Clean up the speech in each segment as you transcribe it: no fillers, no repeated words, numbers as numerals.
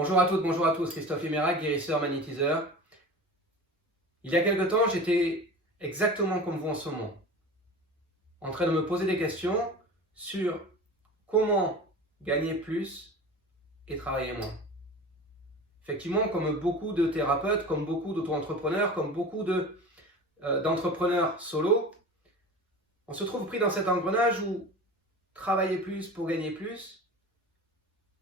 Bonjour à toutes, bonjour à tous, Christophe Limérac, guérisseur, magnétiseur. Il y a quelque temps, j'étais exactement comme vous en ce moment, en train de me poser des questions sur comment gagner plus et travailler moins. Effectivement, comme beaucoup de thérapeutes, comme beaucoup d'auto-entrepreneurs, comme beaucoup d'entrepreneurs solo, on se trouve pris dans cet engrenage où travailler plus pour gagner plus,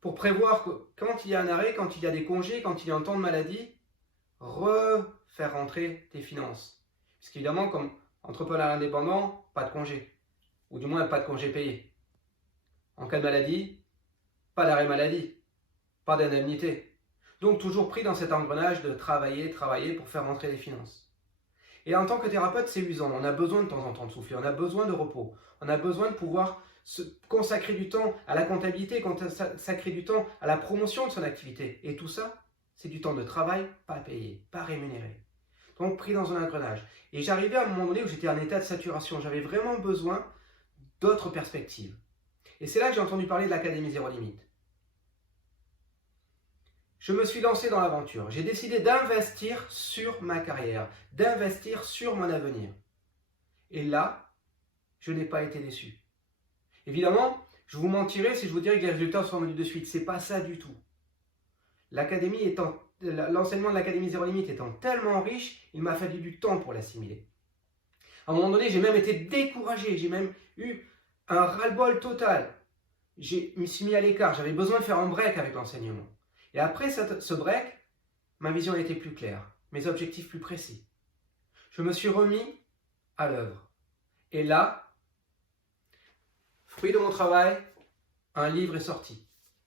pour prévoir que quand il y a un arrêt, quand il y a des congés, quand il y a un temps de maladie, refaire rentrer tes finances. Puisqu'évidemment, comme entrepreneur indépendant, pas de congé. Ou du moins, pas de congé payé. En cas de maladie, pas d'arrêt maladie. Pas d'indemnité. Donc, toujours pris dans cet engrenage de travailler pour faire rentrer les finances. Et en tant que thérapeute, c'est usant. On a besoin de temps en temps de souffler. On a besoin de repos. On a besoin de pouvoir se consacrer du temps à la comptabilité, consacrer du temps à la promotion de son activité. Et tout ça, c'est du temps de travail pas payé, pas rémunéré. Donc pris dans un engrenage. Et j'arrivais à un moment donné où j'étais en état de saturation. J'avais vraiment besoin d'autres perspectives. Et c'est là que j'ai entendu parler de l'Académie Zéro Limite. Je me suis lancé dans l'aventure. J'ai décidé d'investir sur ma carrière, d'investir sur mon avenir. Et là, je n'ai pas été déçu. Évidemment, je vous mentirais si je vous dirais que les résultats sont venus de suite. C'est pas ça du tout. L'enseignement de l'Académie Zéro Limite étant tellement riche, il m'a fallu du temps pour l'assimiler. À un moment donné, j'ai même été découragé, j'ai même eu un ras-le-bol total. Je me suis mis à l'écart, j'avais besoin de faire un break avec l'enseignement. Et après ce break, ma vision était plus claire, mes objectifs plus précis. Je me suis remis à l'œuvre. Et là, fruit de mon travail, un livre est sorti.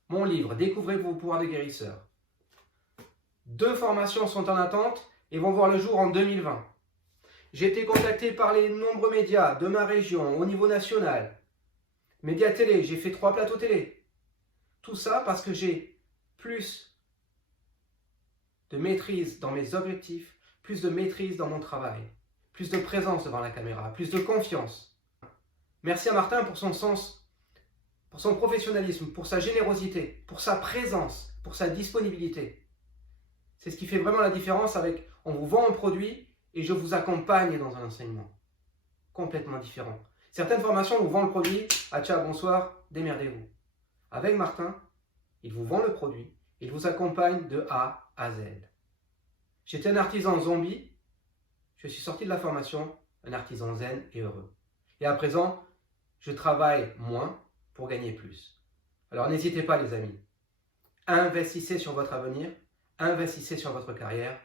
Mon livre, Découvrez vos pouvoirs de guérisseur. 2 formations sont en attente et vont voir le jour en 2020. J'ai été contacté par les nombreux médias de ma région, au niveau national. Médias télé, j'ai fait 3 plateaux télé. Tout ça parce que j'ai plus de maîtrise dans mes objectifs, plus de maîtrise dans mon travail, plus de présence devant la caméra, plus de confiance. Merci à Martin pour son sens, pour son professionnalisme, pour sa générosité, pour sa présence, pour sa disponibilité. C'est ce qui fait vraiment la différence avec on vous vend un produit et je vous accompagne dans un enseignement. Complètement différent. Certaines formations vous vendent le produit, ah ciao, bonsoir, démerdez-vous. Avec Martin, il vous vend le produit, il vous accompagne de A à Z. J'étais un artisan zombie, je suis sorti de la formation, un artisan zen et heureux. Et à présent, je travaille moins pour gagner plus. Alors n'hésitez pas les amis, investissez sur votre avenir, investissez sur votre carrière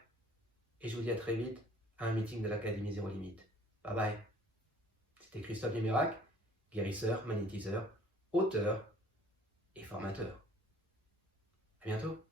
et je vous dis à très vite à un meeting de l'Académie Zéro Limite. Bye bye. C'était Christophe Limérac, guérisseur, magnétiseur, auteur et formateur. À bientôt.